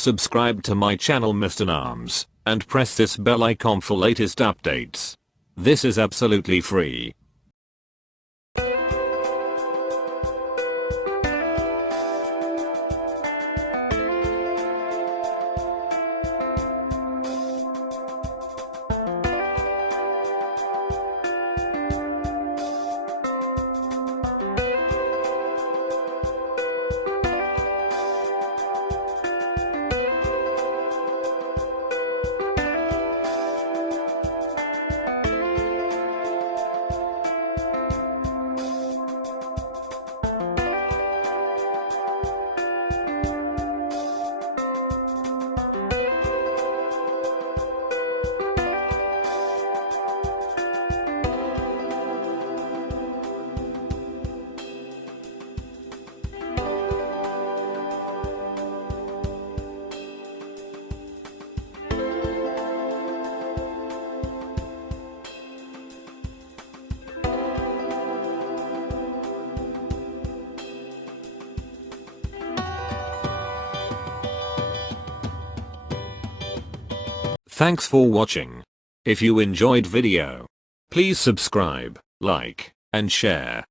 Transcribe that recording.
Subscribe to my channel MrNams, and press this bell icon for latest updates. This is absolutely free. Thanks for watching. If you enjoyed video, please subscribe, like, and share.